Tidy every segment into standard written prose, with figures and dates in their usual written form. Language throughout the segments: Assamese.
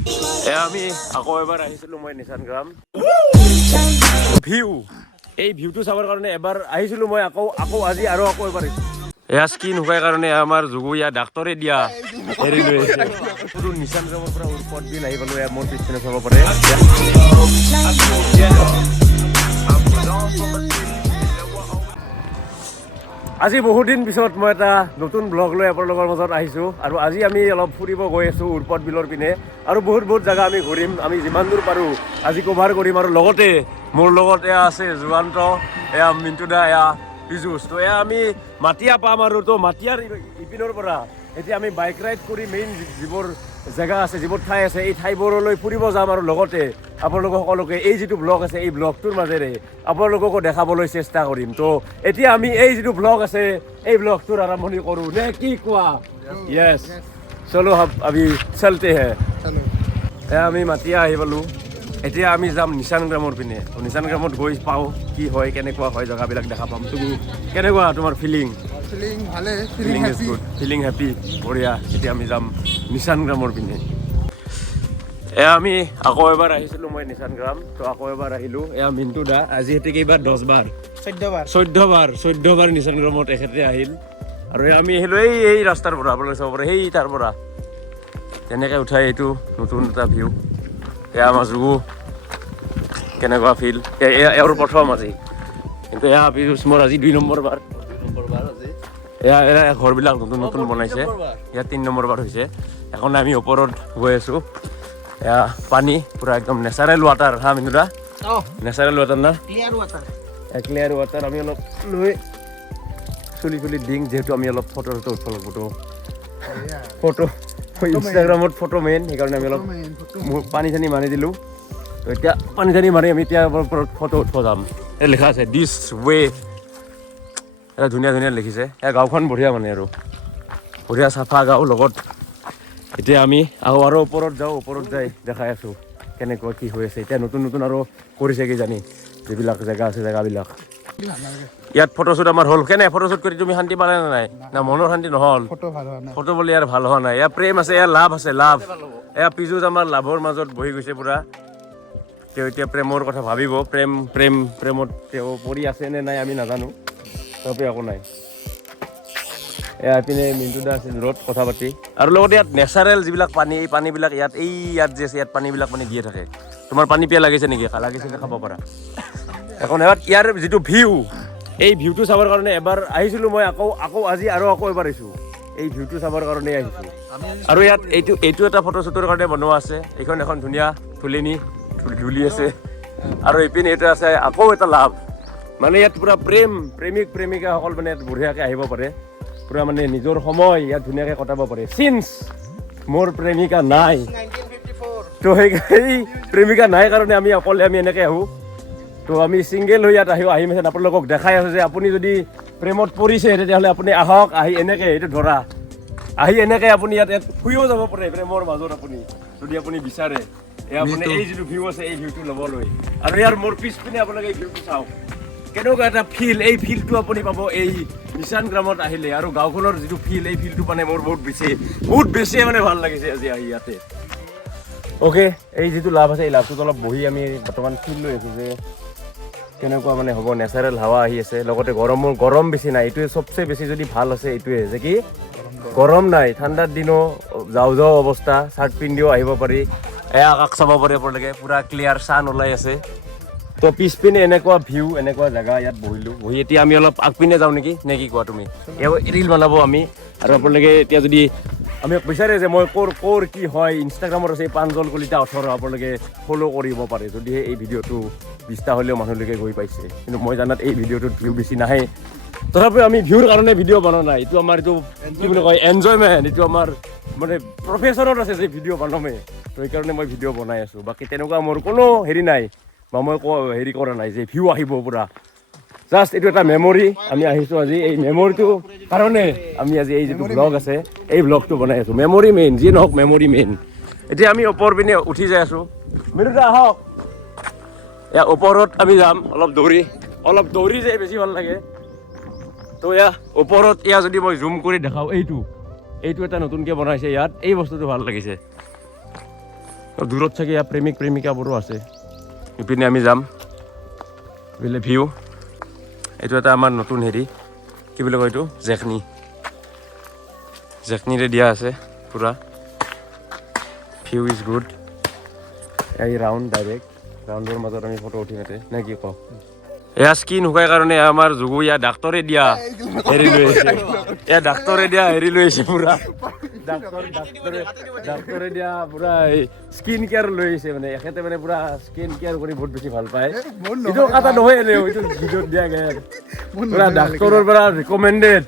আমি আকৌ এবাৰ আহিছিলোঁ মই নিচান গ্ৰাম ভিউ এই ভিউটো চাবৰ কাৰণে এবাৰ আহিছিলোঁ মই আকৌ আজি আৰু আকৌ এবাৰ আহিছোঁ এয়া স্কিন শুকাই কাৰণে আমাৰ জুগুয়া ডাক্তৰে দিয়া হেৰি লৈ আহিছে নিচান গ্ৰামৰ পৰা উৰপদ বিল আহি পালোঁ মোৰ পিছপিনে চাব পাৰে আজি বহুত দিন পিছত মই এটা নতুন ব্লগ লৈ আপোনালোকৰ মাজত আহিছোঁ আৰু আজি আমি অলপ ফুৰিব গৈ আছোঁ উৰপদ বিলৰ পিনে আৰু বহুত জাগা আমি ঘূৰিম আমি যিমান দূৰ পাৰোঁ আজি কভাৰ কৰিম আৰু লগতে মোৰ লগত এয়া আছে জুৱান্ত এয়া মিণ্টু দা এয়া পিজুচ তো এয়া আমি মাটিয়া পাম আৰু তো মাটিয়াৰ ইপিনৰ পৰা এতিয়া আমি বাইক ৰাইড কৰি মেইন যিবোৰ জেগা আছে যিবোৰ ঠাই আছে এই ঠাইবোৰলৈ ফুৰিব যাম আৰু লগতে আপোনালোক সকলোকে এই যিটো ব্লগ আছে এই ব্লগটোৰ মাজেৰে আপোনালোককো দেখাবলৈ চেষ্টা কৰিম তো এতিয়া আমি এই যিটো ব্লগ আছে এই ব্লগটোৰ আৰম্ভণি কৰোঁ নে কি কোৱা য়েছ চলো আমি চলতে হে এয়া আমি মাটিয়া আহি পালোঁ এতিয়া আমি যাম নিচান গ্ৰামৰ পিনে নিচান গ্ৰামত গৈ পাওঁ কি হয় কেনেকুৱা হয় জেগাবিলাক দেখা পাম তুমি কেনেকুৱা তোমাৰ ফিলিং ভালে ফিলিং হেপী বঢ়িয়া এতিয়া আমি যাম নিচান গ্ৰামৰ পিনে এয়া আমি আকৌ এবাৰ আহিছিলোঁ মই নিচান গ্ৰাম তো আকৌ এবাৰ আহিলোঁ এয়া মিণ্টু দা আজি সিহঁতে কেইবাৰ 10 বাৰ 14 বাৰ নিচান গ্ৰামত এখেতে আহিল আৰু আমি আহিলোঁ এই ৰাস্তাৰ পৰা আপোনালোকে চাব পাৰে সেই তাৰ পৰা তেনেকৈ উঠাই এইটো নতুন এটা ভিউ এয়া আমাৰ জুগু কেনেকুৱা ফিল এয়াৰ প্ৰথম আজি কিন্তু এয়া মোৰ আজি 2 নম্বৰ বাৰ এয়া ঘৰবিলাক নতুন বনাইছে ইয়াত 3 নম্বৰ বাৰ হৈছে এখন আমি ওপৰত গৈ আছোঁ এয়া পানী পুৰা একদম নেচাৰেল ৱাটাৰ হা মিনু দা নেচাৰেল ৱাটাৰ না ক্লিয়াৰ ৱাটাৰ আমি অলপ লৈ চুলি দিং যিহেতু আমি অলপ ফটো উঠিব লাগিব ফটো ইনষ্টাগ্ৰামত ফটো মেইন সেইকাৰণে আমি অলপ পানী চানী মাৰি দিলোঁ তো এতিয়া পানী চানী মাৰি আমি এতিয়া ওপৰত ফটো উঠিব যাম এই লিখা আছে দিছ ৱে এটা ধুনীয়া লিখিছে এয়া গাঁওখন বঢ়িয়া মানে আৰু বঢ়িয়া চাফা গাঁও লগত এতিয়া আমি আৰু ওপৰত যাওঁ ওপৰত যাই দেখাই আছোঁ কেনেকুৱা কি হৈ আছে এতিয়া নতুন আৰু কৰিছে কি জানি যিবিলাক জেগা আছে জেগাবিলাক ইয়াত ফটোশ্বুট আমাৰ হ'ল কেনে ফটোশ্বুট কৰি তুমি শান্তি পালে নে নাই না মনৰ শান্তি নহ'ল ফটো বুলি ইয়াৰ ভাল হোৱা নাই ইয়াৰ প্ৰেম আছে ইয়াৰ লাভ আছে লাভ এয়া পিজুজ আমাৰ লাভৰ মাজত বহি গৈছে পুৰা তেওঁ এতিয়া প্ৰেমৰ কথা ভাবিব প্ৰেমত তেওঁ পৰি আছে নে নাই আমি নাজানো তথাপি একো নাই এয়া পিনে মিণ্টু দা আছিল দূৰত কথা পাতি আৰু লগতে ইয়াত নেচাৰেল যিবিলাক পানী এই পানীবিলাক ইয়াত যে আছে ইয়াত পানীবিলাক মানে দিয়ে থাকে তোমাৰ পানী পিয়া লাগিছে নেকি লাগিছে খাব পাৰা এখন ইয়াৰ যিটো ভিউ এই ভিউটো চাবৰ কাৰণে এবাৰ আহিছিলোঁ মই আকৌ আজি আৰু আকৌ এবাৰ আহিছোঁ এই ভিউটো চাবৰ কাৰণে আহিছোঁ আৰু ইয়াত এইটো এটা ফটোশ্বুটৰ কাৰণে বনোৱা আছে এইখন এখন ধুনীয়া ধুলি আছে আৰু এইপিনে এইটো আছে আকৌ এটা লাভ মানে ইয়াত পুৰা প্ৰেমিকাসকল মানে ইয়াত বঢ়িয়াকৈ আহিব পাৰে পুৰা মানে নিজৰ সময় ইয়াত ধুনীয়াকৈ কটাব পাৰে চিন্স মোৰ প্ৰেমিকা নাই তো সেই প্ৰেমিকা নাই কাৰণে আমি অকলে এনেকৈ আহোঁ তো আমি ছিংগেল হৈ ইয়াত আহিম আপোনালোকক দেখাই আছোঁ যে আপুনি যদি প্ৰেমত পৰিছে তেতিয়াহ'লে আপুনি আহক আহি এনেকৈ এইটো ধৰা আহি এনেকৈ আপুনি ইয়াত শুইও যাব পাৰে প্ৰেমৰ মাজত আপুনি যদি আপুনি বিচাৰে এয়া মানে এই যিটো ভিউ আছে এই ভিউটো ল'বলৈ আৰু ইয়াৰ মোৰ পিছপিনে আপোনালোকে এই ভিউটো চাওক কেনেকুৱা এটা ফিল এই ফিলটো আপুনি পাব এই নিচান গ্ৰামত আহিলে আৰু গাঁওখনৰ যিটো ফিল এই ফিলটো মানে মোৰ বহুত বেছি মানে ভাল লাগিছে আজি আহি ইয়াতে অ'কে এই যিটো লাভ আছে এই লাভটোত অলপ বহি আমি বৰ্তমান ফিল লৈ আছোঁ যে কেনেকুৱা মানে হ'ব নেচাৰেল হাৱা আহি আছে লগতে গৰম বেছি নাই এইটোৱে চবচে বেছি যদি ভাল আছে এইটোৱে যে কি গৰম নাই ঠাণ্ডাৰ দিনো যাওঁ অৱস্থা চাৰ্ট পিন্ধিও আহিব পাৰি এয়া আকাশ চাব পাৰে আপোনালোকে পুৰা ক্লিয়াৰ ছান ওলাই আছে তো পিছপিনে এনেকুৱা ভিউ এনেকুৱা জেগা ইয়াত বহি এতিয়া আমি অলপ আগপিনে যাওঁ নেকি নে কি কোৱা তুমি ৰিল বনাব আমি আৰু আপোনালোকে এতিয়া যদি আমি বিচাৰে যে মই ক'ৰ কি হয় ইনষ্টাগ্ৰামত আছে প্ৰাঞ্জল কলিতা 18 আপোনালোকে ফ'ল' কৰিব পাৰে যদিহে এই ভিডিঅ'টো 20টা হ'লেও মানুহলৈকে গৈ পাইছে কিন্তু মই জানাত এই ভিডিঅ'টোত ভিউ বেছি নাহে তথাপিও আমি ভিউৰ কাৰণে ভিডিঅ' বনোৱা নাই এইটো আমাৰ এইটো কি বুলি কয় এনজয়মেণ্ট এইটো আমাৰ মানে প্ৰফেশ্যনত আছে যে ভিডিঅ' বনামে তো সেইকাৰণে মই ভিডিঅ' বনাই আছোঁ বাকী তেনেকুৱা মোৰ কোনো হেৰি নাই বা মই হেৰি কৰা নাই যে ভিউ আহিব পুৰা জাষ্ট এইটো এটা মেমৰি আমি আহিছোঁ আজি এই মেমৰিটোৰ কাৰণে আমি আজি এই যিটো ব্লগ আছে এই ব্লগটো বনাই আছোঁ মেমৰি মেইন যি নহওক মেমৰি মেইন এতিয়া আমি ওপৰ পিনে উঠি যাই আছোঁ মিনুদা আহক এয়া ওপৰত আমি যাম অলপ দৌৰি যাই বেছি ভাল লাগে তো এয়া ওপৰত এয়া যদি মই জুম কৰি দেখাওঁ এইটো এটা নতুনকৈ বনাইছে ইয়াত এই বস্তুটো ভাল লাগিছে দূৰত থাকি ইয়াৰ প্ৰেমিক প্ৰেমিকাবোৰো আছে ইপিনে আমি যাম বোলে ভিউ এইটো এটা আমাৰ নতুন হেৰি কি বুলি কয় এইটো জেকনিৰে দিয়া আছে পুৰা ভিউ ইজ গুড এই ৰাউণ্ড ডাইৰেক্ট ৰাউণ্ডৰ মাজত আমি ফটো উঠিম ইয়াতে নে কি কওঁ এয়া স্কিন শুকাই কাৰণে আমাৰ যোগু ইয়াৰ ডাক্তৰে দিয়া হেৰি লৈ আহিছে এয়া ডাক্তৰে দিয়া হেৰি লৈ আহিছে পুৰা ডাক্তৰে দিয়া পুৰা স্কিন কেয়াৰ লৈ আহিছে মানে এখেতে মানে পুৰা স্কিন কেয়াৰ কৰি বহুত বেছি ভাল পায় এইটো কথা নহয় এনেও এইটো ভিডিঅ'ত দিয়া গেল পুৰা ডাক্তৰৰ পৰা ৰিকমেণ্ডেড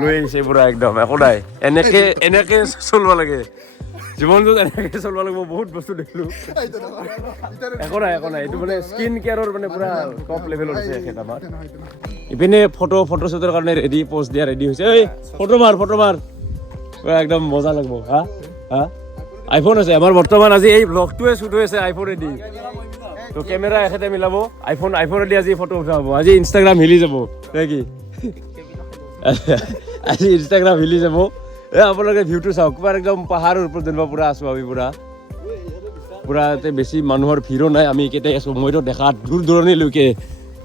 লৈ আহিছে পুৰা একদম একো নাই এনেকে চলিব লাগে জীৱনটোত এনেকে চলিব লাগিব বহুত বস্তু দেখিলোঁ একো নাই এইটো মানে স্কিন কেয়াৰৰ মানে পুৰা টপ লেভেলত আছে এখেত আমাৰ ইপিনে ফটো শ্বুটৰ কাৰণে ৰেডি প'ষ্ট দিয়া ৰেডি হৈছে এই ফটো মাৰ পুৰা একদম মজা লাগিব হা আইফোন আছে আমাৰ বৰ্তমান আজি এই ব্লগটোৱে শ্বুট হৈ আছে আইফোনেদি তো কেমেৰা এখেতে মিলাব আইফোনেদি আজি ফটো উঠা হ'ব আজি ইনষ্টাগ্ৰাম হিলি যাব নে কি আজি ইনষ্টাগ্ৰাম হিলি যাব আপোনালোকে ভিউটো চাওক পুৰা একদম পাহাৰৰ ওপৰত যেনিবা পুৰা আছোঁ আমি পুৰা ইয়াতে বেছি মানুহৰ ভিৰো নাই আমি এইকেইটাই আছোঁ মইতো দেখাত দূৰ দূৰণিলৈকে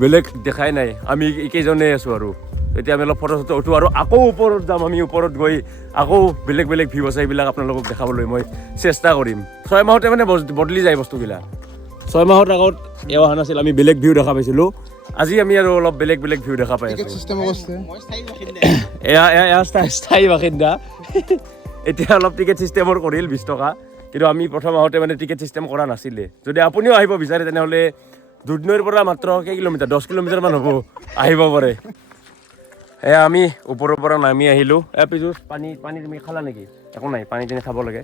বেলেগ দেখাই নাই আমি এইকেইজনেই আছোঁ আৰু এতিয়া আমি অলপ ফটো চটো উঠোঁ আৰু আকৌ ওপৰত যাম আমি ওপৰত গৈ আকৌ বেলেগ ভিউ আছে সেইবিলাক আপোনালোকক দেখাবলৈ মই চেষ্টা কৰিম 6 মাহতে মানে বদলি যায় বস্তুবিলাক 6 মাহত আগত এয়া অহা নাছিল আমি বেলেগ ভিউ দেখা পাইছিলোঁ আজি আমি আৰু অলপ বেলেগ ভিউ দেখা পাই আছোঁ এয়া স্থায়ী বাসিন্দা এতিয়া অলপ টিকেট চিষ্টেমৰ কৰিল 20 টকা কিন্তু আমি প্ৰথম আহোঁতে মানে টিকেট চিষ্টেম কৰা নাছিলে যদি আপুনিও আহিব বিচাৰে তেনেহ'লে দুধনৈৰ পৰা মাত্ৰ কেই কিলোমিটাৰ 10 কিলোমিটাৰমান হ'ব আহিব পাৰে এয়া আমি ওপৰৰ পৰা নামি আহিলোঁ পিজুচ পানী তুমি খালা নেকি একো নাই পানী তুমি খাব লাগে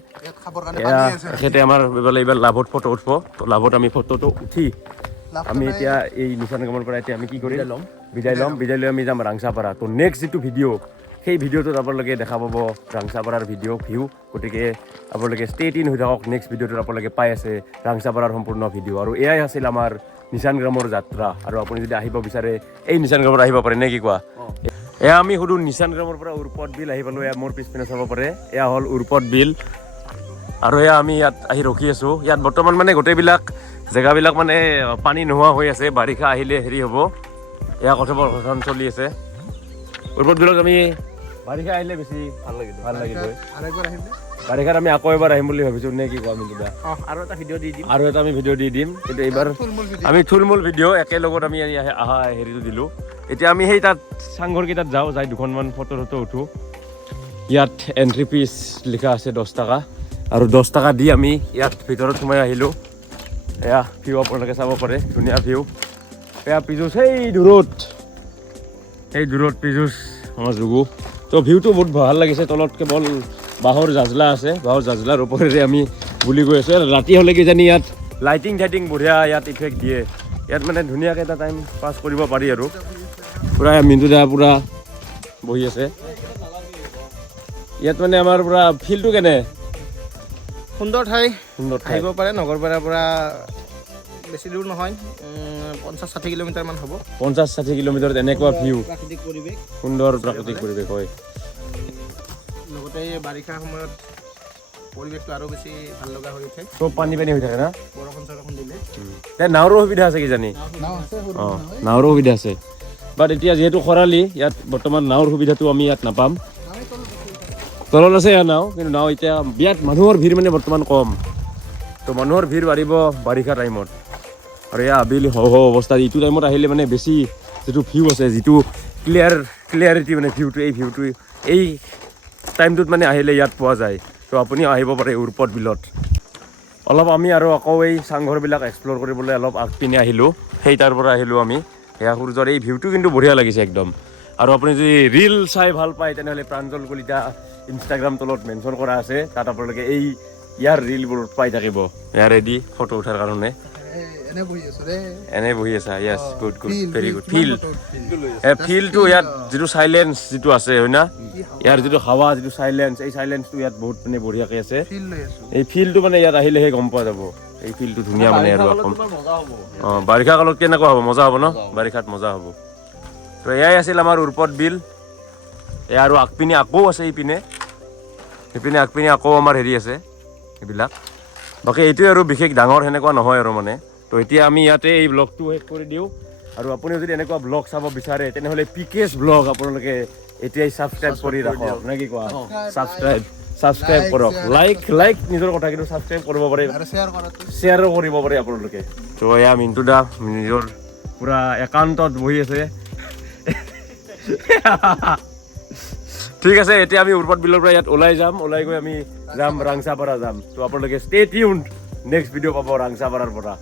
এখেতে আমাৰ এইবাৰ লাভত ফটো উঠিব তো লাভত আমি ফটোটো উঠি আমি এতিয়া এই নিচান গামৰ পৰা এতিয়া আমি কি কৰি বিদায় লৈ আমি যাম ৰাংচাপাৰা তো নেক্সট যিটো ভিডিঅ' সেই ভিডিঅ'টোত আপোনালোকে দেখা পাব ৰাংচাপাৰাৰ ভিউ গতিকে আপোনালোকে ষ্টেট ইন হৈ থাকক নেক্সট ভিডিঅ'টোত আপোনালোকে পাই আছে ৰাংচাপাৰাৰ সম্পূৰ্ণ ভিডিঅ' আৰু এয়াই আছিল আমাৰ নিচান গ্ৰামৰ যাত্ৰা আৰু আপুনি যদি আহিব বিচাৰে এই নিচান গ্ৰামত আহিব পাৰে নে কি কোৱা এয়া আমি সুধোঁ নিচান গ্ৰামৰ পৰা উৰপদ বিল আহি পালোঁ এয়া মোৰ পিছপিনে চাব পাৰে এয়া হ'ল উৰপদ বিল আৰু এয়া আমি ইয়াত আহি ৰখি আছোঁ ইয়াত বৰ্তমান মানে গোটেইবিলাক জেগাবিলাক মানে পানী নোহোৱা হৈ আছে বাৰিষা আহিলে হেৰি হ'ব এয়া কথোপকথন চলি আছে উৰপদ বিলত আমি বাৰিষা আহিলে বেছি ভাল লাগিল বাৰিষাত আমি আকৌ এবাৰ আহিম বুলি ভাবিছোঁ নে কি কোৱা আমি কিবা আৰু এটা আমি ভিডিঅ' দি দিম কিন্তু এইবাৰ আমি থুলমূল ভিডিঅ' একেলগত আমি আহা হেৰিটো দিলোঁ এতিয়া আমি সেই তাত চাংঘৰকেইটাত যাওঁ যাই দুখনমান ফটো উঠোঁ ইয়াত এণ্ট্ৰি ফিজ লিখা আছে 10 টকা আৰু 10 টকা দি আমি ইয়াত ভিতৰত সোমাই আহিলোঁ এয়া ভিউ আপোনালোকে চাব পাৰে ধুনীয়া ভিউ এয়া পিজুচ সেই দূৰত পিজুচ আমাৰ যোগু তো ভিউটো বহুত ভাল লাগিছে তলত কেৱল বাঁহৰ জাজলা আছে বাঁহৰ জাজলাৰ ওপৰেৰে আমি বুলি গৈ আছোঁ ৰাতি হ'লে কিজানি ইয়াত লাইটিং বঢ়িয়া ইয়াত ইফেক্ট দিয়ে ইয়াত মানে ধুনীয়াকৈ এটা টাইম পাছ কৰিব পাৰি আৰু পুৰা মিণ্টু দা পুৰা বহি আছে ইয়াত মানে আমাৰ পুৰা ফিল্ডটো কেনে সুন্দৰ ঠাই আহিব পাৰে নগৰপাৰাৰ পৰা বেছি দূৰ নহয় 50-60 কিলোমিটাৰমান হ'ব 50-60 কিলোমিটাৰত এনেকুৱা ভিউ প্ৰাকৃতিক পৰিৱেশ সুন্দৰ প্ৰাকৃতিক পৰিৱেশ হয় লগতে বাৰিষাৰ সময়ত পৰিৱেশটো আৰু বেছি ভাল লগা হৈ উঠে চব পানী হৈ থাকে না বৰষুণ দিলে নাৱৰো সুবিধা আছে কিজানি নাৱৰো সুবিধা আছে বাট এতিয়া যিহেতু খৰালি ইয়াত বৰ্তমান নাৱৰ সুবিধাটো আমি ইয়াত নাপাম তলত আছে এয়া নাও কিন্তু নাও এতিয়া বিয়াত মানুহৰ ভিৰ মানে বৰ্তমান কম তো মানুহৰ ভিৰ বাঢ়িব বাৰিষা টাইমত আৰু এয়া আবেলি অৱস্থা এইটো টাইমত আহিলে মানে বেছি যিটো ভিউ আছে যিটো ক্লিয়াৰিটি মানে ভিউটো এই টাইমটোত মানে আহিলে ইয়াত পোৱা যায় তো আপুনি আহিব পাৰে উৰপদ বিলত অলপ আমি আৰু আকৌ এই চাংঘৰবিলাক এক্সপ্ল'ৰ কৰিবলৈ অলপ আগপিনে আহিলোঁ সেই তাৰ পৰা আহিলোঁ আমি সেয়া সূৰ্যৰ এই ভিউটো কিন্তু বঢ়িয়া লাগিছে একদম আৰু আপুনি যদি ৰিল চাই ভাল পায় তেনেহ'লে প্ৰাঞ্জল কলিতা ইনষ্টাগ্ৰাম তলত মেনশ্যন কৰা আছে তাত আপোনালোকে ইয়াৰ ৰিলবোৰ পাই থাকিব ইয়াৰেদি ফটো উঠাৰ কাৰণে এনে বহি আছা য়েছ গুড ভেৰি গুড ফিলটো ইয়াত যিটো চাইলেঞ্চ যিটো আছে হয় না ইয়াৰ যিটো হাৱা যিটো চাইলেঞ্চ এই চাইলেঞ্চটো ইয়াত বহুত মানে বঢ়িয়াকৈ আছে এই ফিলটো মানে ইয়াত আহিলেহে গম পোৱা যাব এই ফিলটো ধুনীয়া মানে আৰু বাৰিষা কালত কেনেকুৱা হ'ব মজা হ'ব ন বাৰিষাত মজা হ'ব তো এয়াই আছিল আমাৰ উৰপদ বিল এয়া আৰু আগপিনে আকৌ আছে সেইপিনে আগপিনে আকৌ আমাৰ হেৰি আছে এইবিলাক বাকী এইটোৱে আৰু বিশেষ ডাঙৰ সেনেকুৱা নহয় আৰু মানে তো এতিয়া আমি ইয়াতে এই ব্লগটো শেষ কৰি দিওঁ আৰু আপুনিও যদি এনেকুৱা ব্লগ চাব বিচাৰে তেনেহ'লে পিকেছ ব্লগ আপোনালোকে এতিয়াই ছাবস্ক্ৰাইব কৰি ৰাখক নে কি কোৱা ছাবস্ক্ৰাইব কৰক লাইক নিজৰ কথা কিন্তু ছাবস্ক্ৰাইব কৰিব পাৰে শ্বেয়াৰো কৰিব পাৰে আপোনালোকে তো এয়া মিণ্টু দা নিজৰ পুৰা একান্তত বহি আছে ঠিক আছে এতিয়া আমি উৰপদ বিলৰ পৰা ইয়াত ওলাই গৈ আমি যাম ৰাংচাপাৰা যাম তো আপোনালোকে ষ্টে টিউনড নেক্সট ভিডিঅ' পাব ৰাংচাপাৰাৰ পৰা